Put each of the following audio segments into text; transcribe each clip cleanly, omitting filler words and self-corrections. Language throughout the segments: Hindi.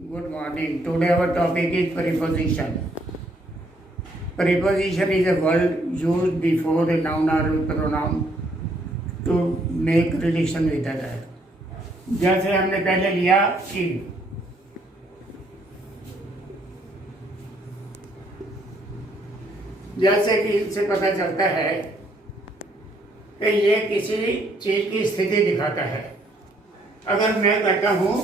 Good morning. Today our topic is preposition. Preposition is a word used before a noun or pronoun to make relation with other. जैसे हमने पहले लिया in. जैसे कि इनसे पता चलता है कि ये किसी चीज की स्थिति दिखाता है। अगर मैं कहता हूं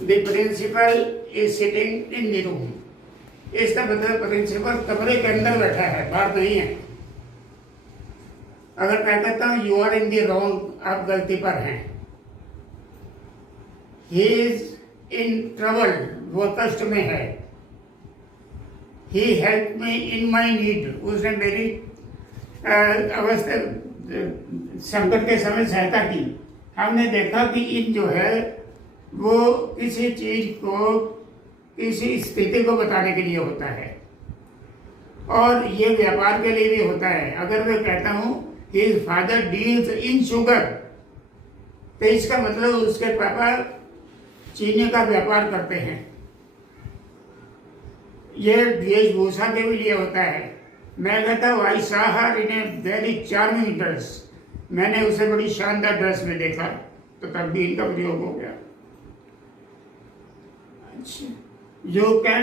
The principal is sitting in the room. इसका मतलब प्रिंसिपल कमरे के अंदर बैठा है, बाहर नहीं है। अगर मैं कहता हूँ you are in the wrong, आप गलती पर हैं। ही इज इन ट्रबल, वो कष्ट में है। ही हेल्प मी इन माई नीड, उसने मेरी अवस्था संकट के समय सहायता की। हमने देखा कि इन जो है वो किसी चीज को, किसी स्थिति को बताने के लिए होता है, और ये व्यापार के लिए भी होता है। अगर मैं कहता हूँ his father deals in sugar, तो इसका मतलब उसके पापा चीनी का व्यापार करते हैं। ये वेशभूषा के भी लिए होता है। मैं कहता हूँ I saw her in a very charming dress, मैंने उसे बड़ी शानदार ड्रेस में देखा, तो तब भी इनका प्रयोग हो गया। यू कैन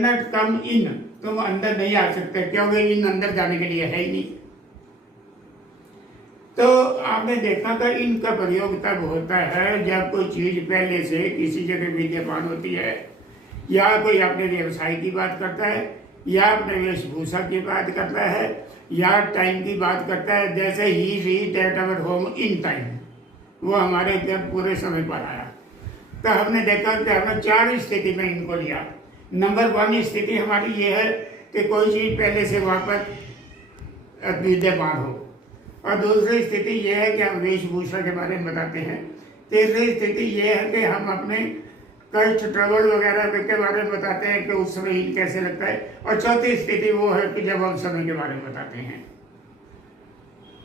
नॉट कम इन, तुम अंदर नहीं आ सकते, क्योंकि इन अंदर जाने के लिए है ही नहीं। तो आपने देखा था इनका प्रयोग तब होता है जब कोई चीज पहले से किसी जगह विद्यमान होती है, या कोई अपने व्यवसाय की बात करता है, या अपने वेशभूषा की बात करता है, या टाइम की बात करता है। जैसे ही reached at our home in time, वो हमारे घर पूरे समय पर आया। तो हमने देखा कि हमने 4 स्थिति में इनको लिया। नंबर 1 स्थिति हमारी ये है कि कोई चीज पहले से वहां पर विद्यमान हो, और दूसरी स्थिति ये है कि हम वेशभूषा के बारे में बताते हैं। तीसरी स्थिति ये है कि हम अपने कष्ट, ट्रबल वगैरह के बारे में बताते हैं कि उस समय इन कैसे लगता है। और चौथी स्थिति वो है कि जब हम समय के बारे में बताते हैं।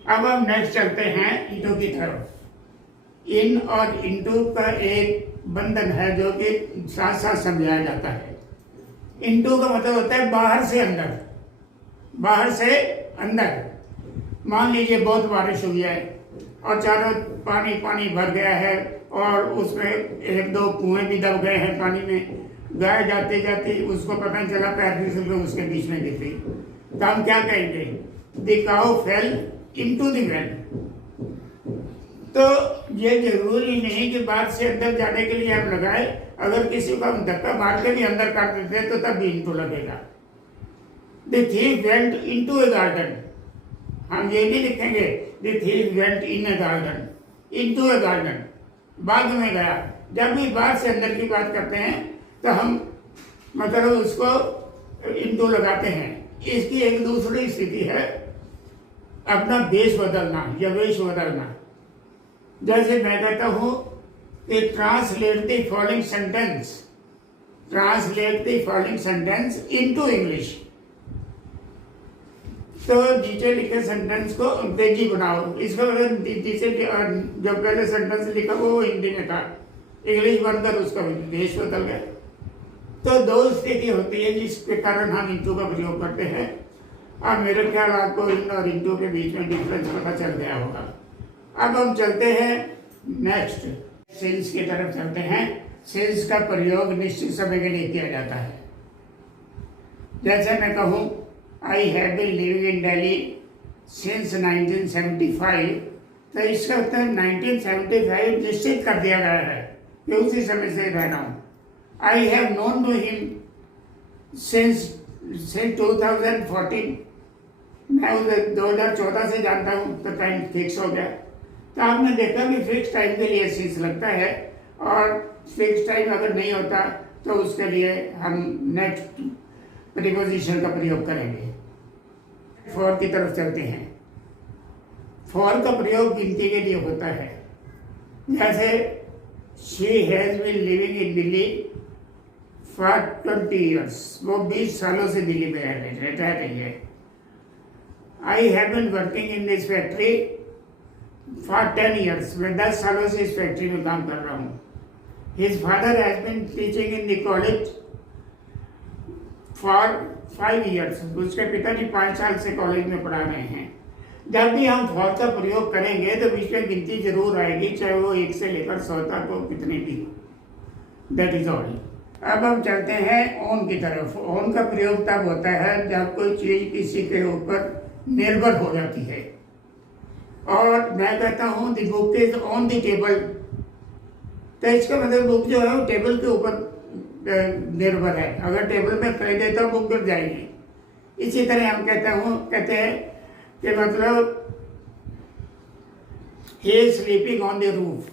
अब हम नेक्स्ट चलते हैं इंटू की तरफ। इन और इंटू का एक बंधन है जो कि साथ साथ समझाया जाता है। इंटू का मतलब होता है बाहर से अंदर, बाहर से अंदर। मान लीजिए बहुत बारिश हुई है और चारों पानी पानी भर गया है, और उसमें 1-2 कुएं भी दब गए हैं पानी में। गाय जाते जाते उसको पता नहीं चला, पैर फिसल के उसके बीच में गिर गई। तो हम क्या कहेंगे? The cow fail into the well. तो ये जरूरी नहीं कि बाहर से अंदर जाने के लिए हम लगाए। अगर किसी को हम धक्का मार के भी अंदर कर देते हैं तो तब भी इंटू लगेगा। The thief went into a garden, हम ये नहीं लिखेंगे the thief went in a garden, into a garden, बाग में गया। जब भी बाहर से अंदर की बात करते हैं तो हम मतलब उसको इंटू लगाते हैं। इसकी एक दूसरी स्थिति है अपना वेश बदलना या वेश बदलना। जैसे मैं कहता हूं कि translate the following sentence, translate the following sentence into English. तो नीचे लिखे सेंटेंस को अंग्रेजी बनाओ। इसका मतलब नीचे जो पहले सेंटेंस लिखा वो हिंदी में था, इंग्लिश बनकर उसका वेश बदल गया। तो 2 स्थिति होती है जिसके कारण हम इंटू का प्रयोग करते हैं। अब मेरे ख्याल आपको इन और इंटू के बीच में डिफरेंस पता चल गया होगा। अब हम चलते हैं नेक्स्ट सिंस की तरफ चलते हैं। सिंस का प्रयोग निश्चित समय के लिए किया जाता है। जैसे मैं कहूँ I have been living in Delhi since 1975, तो इसका उत्तर 1975 निश्चित कर दिया गया है कि उसी समय से रह रहा हूँ। I have known to him since 2014, मैं उसे 2014 से जानता हूँ, तो टाइम फिक्स हो गया। तो आपने देखा कि फिक्स टाइम के लिए सिंस लगता है, और फिक्स टाइम अगर नहीं होता तो उसके लिए हम नेक्स्ट प्रीपोजिशन का प्रयोग करेंगे। फॉर की तरफ चलते हैं। फॉर का प्रयोग गिनती के लिए होता है। जैसे she has been living in Delhi for 20 years, वो 20 सालों से दिल्ली में रह रही है। I have been working in this factory for 10 years, मैं 10 सालों से इस फैक्ट्री में काम कर रहा हूँ। His father has been teaching in the college for 5 years, उसके पिताजी 5 साल से कॉलेज में पढ़ा रहे हैं। जब भी हम फॉर का प्रयोग करेंगे तो बीच में गिनती जरूर आएगी, चाहे वो 1 से लेकर 100 तक हो, कितने भी। That is all. अब हम चलते हैं ऑन की तरफ। ऑन का प्रयोग तब होता है जब कोई चीज किसी के ऊपर निर्भर हो जाती है। और मैं कहता हूँ the book is on the table, तो इसका मतलब बुक जो है वो टेबल के ऊपर निर्भर है। अगर टेबल में रख देता तो बुक गिर जाएगी। इसी तरह हम कहते हैं कि मतलब he is sleeping on the roof,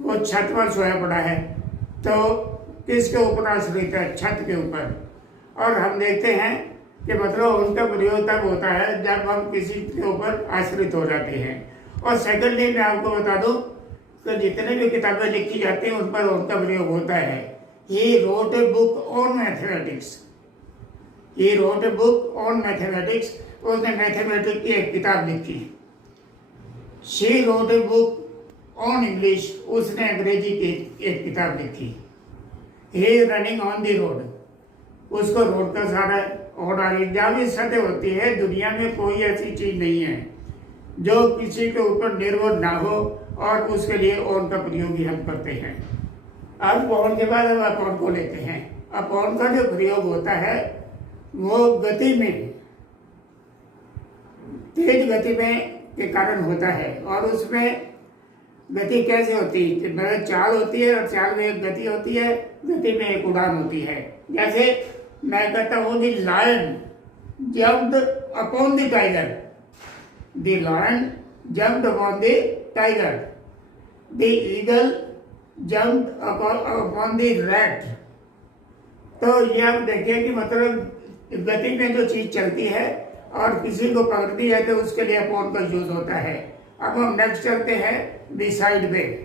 वो छत पर सोया पड़ा है। तो किसके ऊपर आश्रित है? छत के ऊपर। और हम देखते हैं कि मतलब उनका प्रयोग तब होता है जब हम किसी के ऊपर आश्रित हो जाते हैं। और सेकेंडली मैं आपको बता दूं कि जितने भी किताबें लिखी जाती हैं उन पर उनका प्रयोग होता है। He wrote a book on mathematics, he wrote a book on mathematics, उसने मैथमेटिक्स की एक किताब लिखी। She wrote a book on English, उसने अंग्रेजी की एक किताब लिखी। He is running on the road, उसको रोड का सहारा है। और जब इस सत्य होती है, दुनिया में कोई ऐसी चीज नहीं है जो किसी के ऊपर निर्भर ना हो, और उसके लिए ऑन का प्रयोग ही हम करते हैं। अब ऑन के बाद अब अपॉन को लेते हैं। अपॉन का जो प्रयोग होता है वो गति में, तेज गति में के कारण होता है। और उसमें गति कैसे होती है? मतलब चाल होती है, और चाल में एक गति होती है, गति में एक उड़ान होती है। जैसे मैं कहता हूँ the lion jumped upon the tiger, the lion jumped upon the tiger, the eagle jumped upon the rat. तो ये आप देखिए कि मतलब गति में जो चीज चलती है और किसी को पकड़ती है तो उसके लिए अपॉन का यूज होता है। अब हम नेक्स्ट चलते हैं बिसाइड में।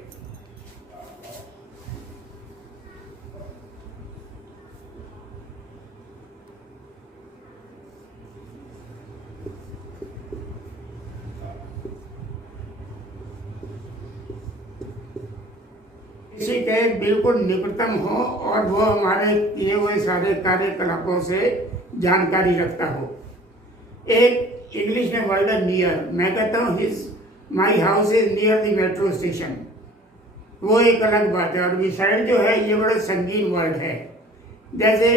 किसी के बिल्कुल निकटतम हो और वो हमारे किए हुए सारे कार्यकलापों से जानकारी रखता हो। एक इंग्लिश में वर्ड है नियर, मैं कहता हूँ his my house is near the metro station, वो एक अलग बात है। और बिसाइड जो है ये बड़ा संगीन वर्ड है। जैसे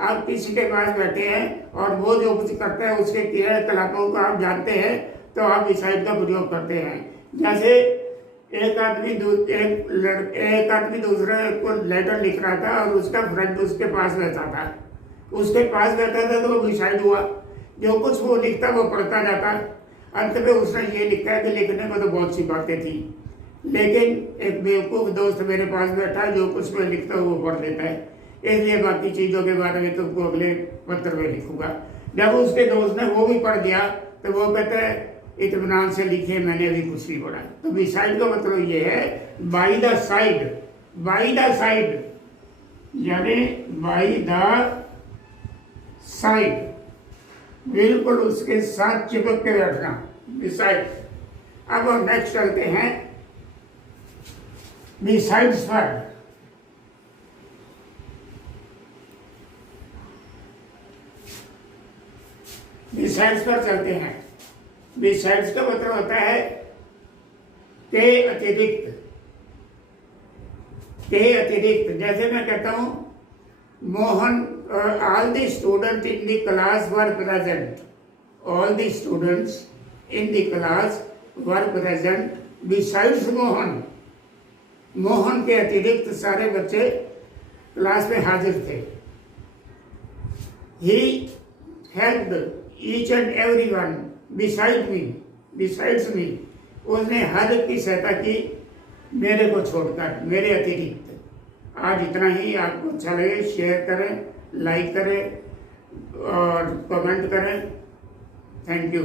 आप किसी के पास बैठे हैं और वो जो कुछ करता है उसके क्रियाकलापों को आप जानते हैं तो आप बिसाइड का प्रयोग करते हैं। जैसे एक आदमी दूसरे को लेटर लिख रहा था और उसका फ्रेंड उसके पास बैठा था, तो वो बिसाइड हुआ। जो कुछ वो लिखता वो पढ़ता जाता। अंत में उसने ये लिखा है कि लिखने को तो बहुत सी बातें थी, लेकिन एक बेवकूफ दोस्त मेरे पास बैठा, जो कुछ मैं लिखता हूँ वो पढ़ लेता है, इसलिए बाकी चीजों के बारे में तुमको अगले पत्र में लिखूंगा। जब उसके दोस्त ने वो भी पढ़ दिया तो वो कहता है इत्मीनान से लिखे, मैंने अभी कुछ नहीं पढ़ा। तो बिसाइड का मतलब ये है by the side, by the side यानी बाई द साइड, बिल्कुल उसके साथ चिपक के बैठना, बिसाइड। अब हम नेक्स्ट चलते हैं बिसाइड्स पर। बिसाइड्स पर चलते हैं। बिसाइड्स का मतलब होता है के अतिरिक्त, के अतिरिक्त। जैसे मैं कहता हूं Mohan, all the students in the class were present, all the students in the class were present besides Mohan, Mohan के अतिरिक्त सारे बच्चे क्लास में हाजिर थे। He helped each and everyone besides me, उसने हर एक की सहायता की मेरे को छोड़कर, मेरे अतिरिक्त। आज इतना ही। आपको अच्छा लगे शेयर करें, लाइक करें और कमेंट करें। Thank you.